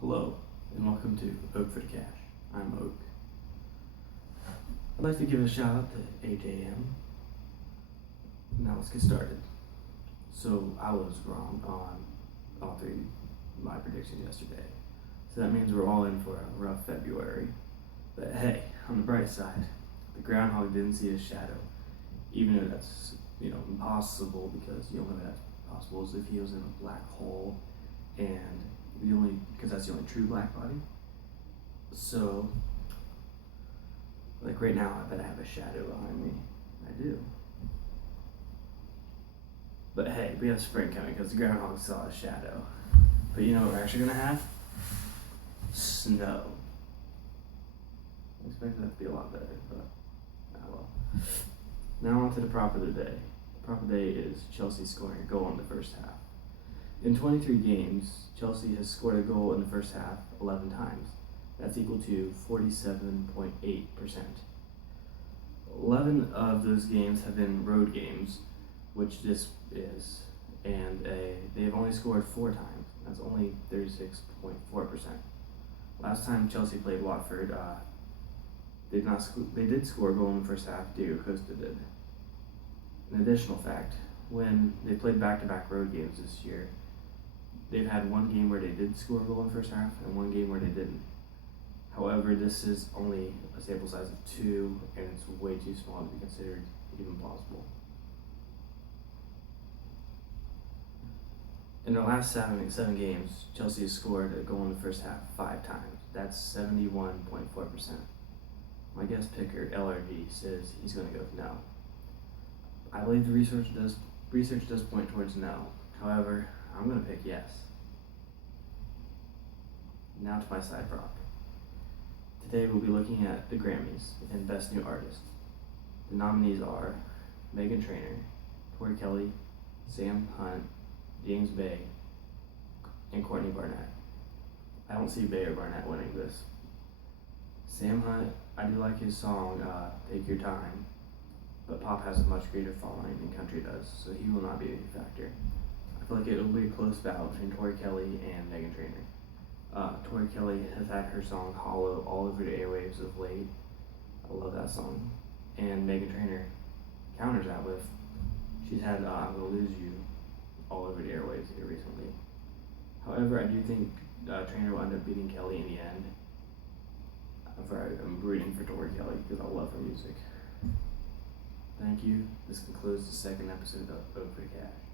Hello, and welcome to Oak for the Cash. I'm Oak. I'd like to give a shout out to 8am. Now let's get started. So I was wrong on all three of my predictions yesterday. So that means we're all in for a rough February. But hey, on the bright side, the groundhog didn't see his shadow. Even though that's impossible, because the only way that's possible is if he was in a black hole, and because that's the only true black body. So, like right now, I bet I have a shadow behind me. I do. But hey, we have spring coming because the groundhog saw a shadow. But you know what we're actually gonna have? Snow. I expected that to be a lot better, but well. Now on to the prop of the day. The prop of the day is Chelsea scoring a goal in the first half. In 23 games, Chelsea has scored a goal in the first half 11 times. That's equal to 47.8%. 11 of those games have been road games, which this is, and they've only scored 4 times. That's only 36.4%. Last time Chelsea played Watford, they did score a goal in the first half. Diego Costa did. An additional fact, when they played back-to-back road games this year, they've had one game where they did score a goal in the first half and one game where they didn't. However, this is only a sample size of 2, and it's way too small to be considered even plausible. In their last seven games, Chelsea has scored a goal in the first half 5 times. That's 71.4%. My guest picker, LRG, says he's going to go with no. I believe the research does point towards no. However, I'm going to pick yes. Now to my side prop. Today we'll be looking at the Grammys and Best New Artist. The nominees are Meghan Trainor, Tori Kelly, Sam Hunt, James Bay, and Courtney Barnett. I don't see Bay or Barnett winning this. Sam Hunt, I do like his song, Take Your Time, but pop has a much greater following than country does, so he will not be a factor. I feel like it will be a close battle between Tori Kelly and Meghan Trainor. Tori Kelly has had her song Hollow all over the airwaves of late. I love that song. And Meghan Trainor counters that with, she's had I'm Gonna Lose You all over the airwaves here recently. However, I do think Trainor will end up beating Kelly in the end. I'm rooting for Tori Kelly because I love her music. Thank you. This concludes the second episode of Oak for the Cash.